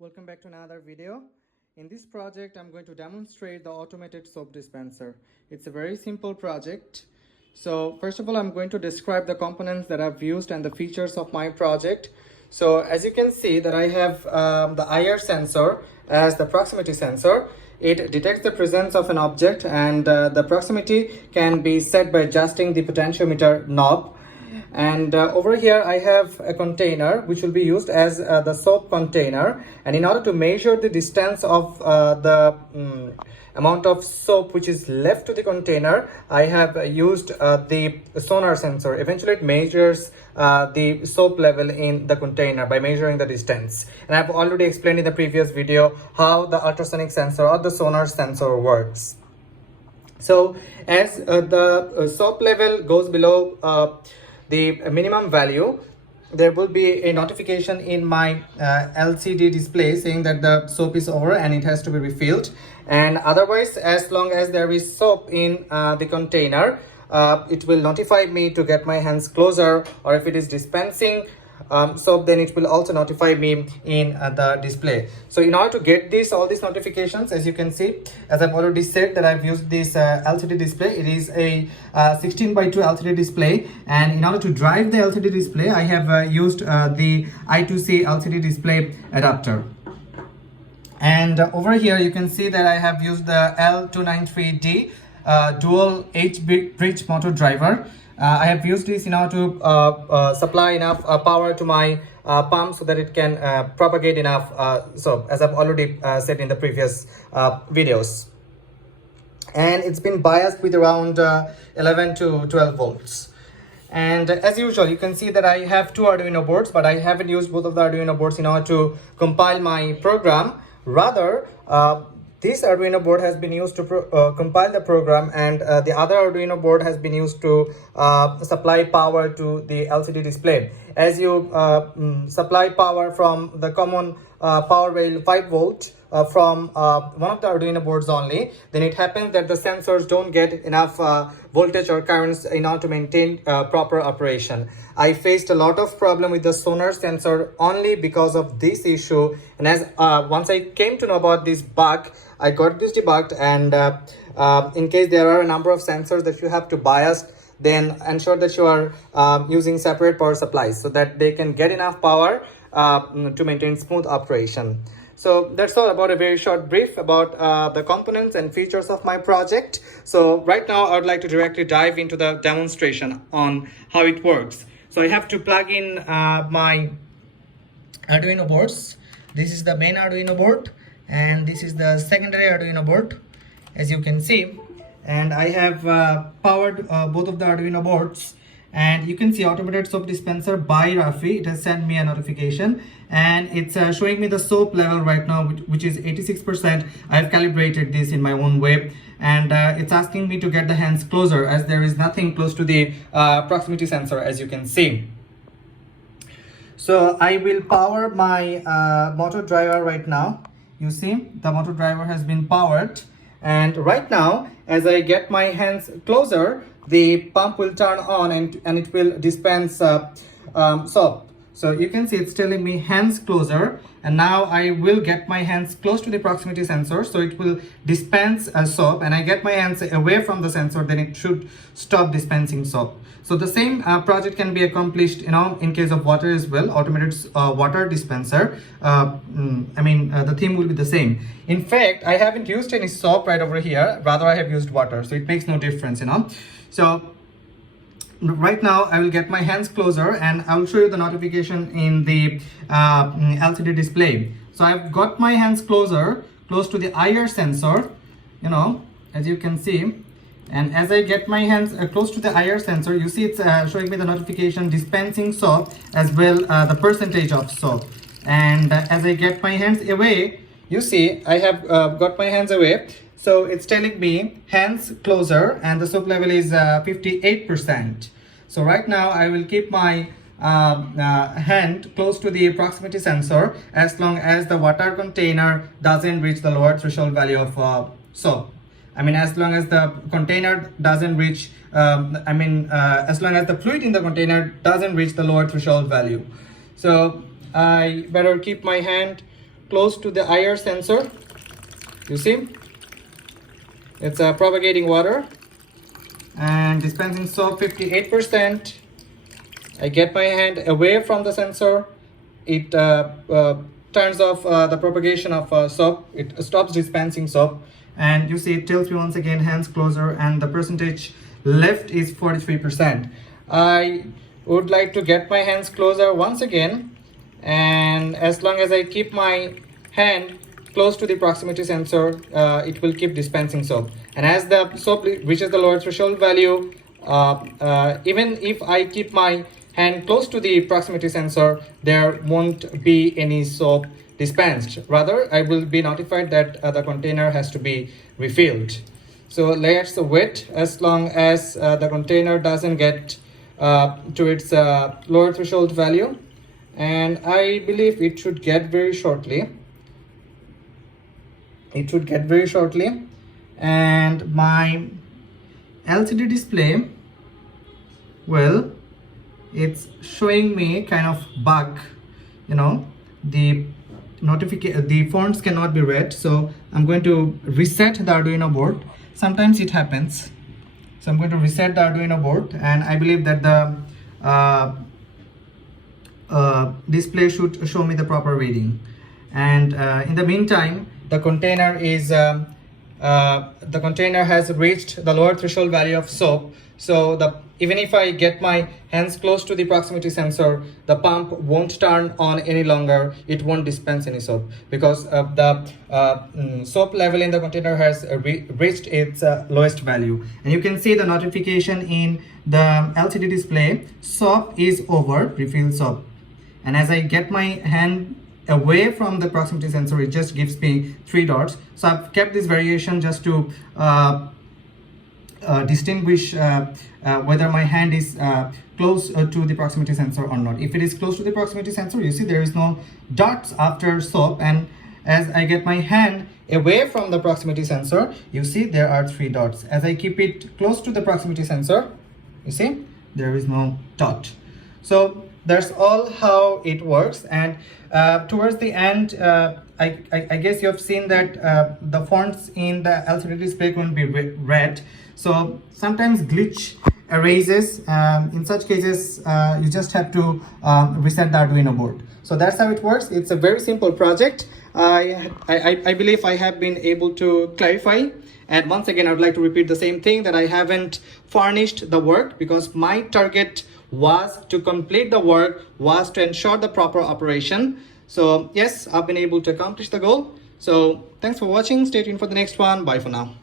Welcome back to another video. In this project, I'm going to demonstrate the automated soap dispenser. It's a very simple project. So first of all, I'm going to describe the components that I've used and the features of my project. So as you can see that I have the IR sensor as the proximity sensor. It detects the presence of an object, and the proximity can be set by adjusting the potentiometer knob. And over here I have a container which will be used as the soap container, and in order to measure the distance of the amount of soap which is left to the container, I have used the sonar sensor. Eventually it measures the soap level in the container by measuring the distance, and I've already explained in the previous video how the ultrasonic sensor or the sonar sensor works. So as the soap level goes below the minimum value, there will be a notification in my LCD display saying that the soap is over and it has to be refilled. And otherwise, as long as there is soap in the container, it will notify me to get my hands closer, or if it is dispensing soap, then it will also notify me in the display. So in order to get all these notifications, as you can see, as I've already said, that I've used this LCD display. It is a 16:2 LCD display, and in order to drive the LCD display, I have used the I2C LCD display adapter. And over here you can see that I have used the L293D dual H bridge motor driver. I have used this in order to supply enough power to my pump so that it can propagate enough soap, as I've already said in the previous videos. And it's been biased with around 11 to 12 volts. And as usual, you can see that I have two Arduino boards, but I haven't used both of the Arduino boards in order to compile my program. Rather, this Arduino board has been used to compile the program, and the other Arduino board has been used to supply power to the LCD display. As you supply power from the common power rail 5 volt from one of the Arduino boards only, then it happens that the sensors don't get enough voltage or currents in order to maintain proper operation. I faced a lot of problem with the sonar sensor only because of this issue, and as once I came to know about this bug, I got this debugged. And in case there are a number of sensors that you have to bias, then ensure that you are using separate power supplies so that they can get enough power to maintain smooth operation. So that's all about a very short brief about the components and features of my project. So right now I would like to directly dive into the demonstration on how it works. So I have to plug in my Arduino boards. This is the main Arduino board, and this is the secondary Arduino board, as you can see. And I have powered both of the Arduino boards, and you can see automated soap dispenser by Rafi. It has sent me a notification, and it's showing me the soap level right now, which is 86%. I've calibrated this in my own way, and it's asking me to get the hands closer, as there is nothing close to the proximity sensor, as you can see. So I will power my motor driver right now. You see the motor driver has been powered, and right now as I get my hands closer, the pump will turn on and it will dispense soap. So you can see it's telling me hands closer, and now I will get my hands close to the proximity sensor, so it will dispense soap, and I get my hands away from the sensor, then it should stop dispensing soap. So the same project can be accomplished, in case of water as well. Automated water dispenser. The theme will be the same. In fact, I haven't used any soap right over here. Rather, I have used water, so it makes no difference, So right now I will get my hands closer, and I will show you the notification in the LCD display. So I've got my hands close to the IR sensor, as you can see. And as I get my hands close to the IR sensor, you see it's showing me the notification dispensing soap, as well the percentage of soap. And as I get my hands away, you see I have got my hands away. So it's telling me hands closer, and the soap level is 58%. So right now I will keep my hand close to the proximity sensor as long as the water container doesn't reach the lower threshold value of soap. As long as the container doesn't reach, as long as the fluid in the container doesn't reach the lower threshold value. So I better keep my hand close to the IR sensor. You see, it's propagating water. And dispensing soap 58%. I get my hand away from the sensor. It turns off the propagation of soap. It stops dispensing soap. And you see it tells me once again hands closer, and the percentage left is 43%. I would like to get my hands closer once again, and as long as I keep my hand close to the proximity sensor, it will keep dispensing soap. And as the soap reaches the lower threshold value, even if I keep my hand close to the proximity sensor, there won't be any soap dispensed. Rather, I will be notified that the container has to be refilled. So let's wait as long as the container doesn't get to its lower threshold value, and I believe it should get very shortly. It should get very shortly. And my LCD display, well, it's showing me kind of bug, you know, the fonts cannot be read. So I'm going to reset the Arduino board. Sometimes it happens. So I'm going to reset the Arduino board, and I believe that the display should show me the proper reading. And in the meantime, the container has reached the lower threshold value of soap. So even if I get my hands close to the proximity sensor, the pump won't turn on any longer. It won't dispense any soap because the soap level in the container has reached its lowest value. And you can see the notification in the LCD display, soap is over, refill soap. And as I get my hand away from the proximity sensor, it just gives me 3 dots. So I've kept this variation just to distinguish whether my hand is close to the proximity sensor or not. If it is close to the proximity sensor, you see there is no dots after soap, and as I get my hand away from the proximity sensor, you see there are 3 dots. As I keep it close to the proximity sensor, you see there is no dot. So that's all how it works. And towards the end, I guess you have seen that the fonts in the LCD display can be red. So sometimes glitch arises. In such cases, you just have to reset the Arduino board. So that's how it works. It's a very simple project. I believe I have been able to clarify. And once again, I would like to repeat the same thing, that I haven't furnished the work because my target was to complete the work, was to ensure the proper operation. So yes, I've been able to accomplish the goal. So thanks for watching. Stay tuned for the next one. Bye for now.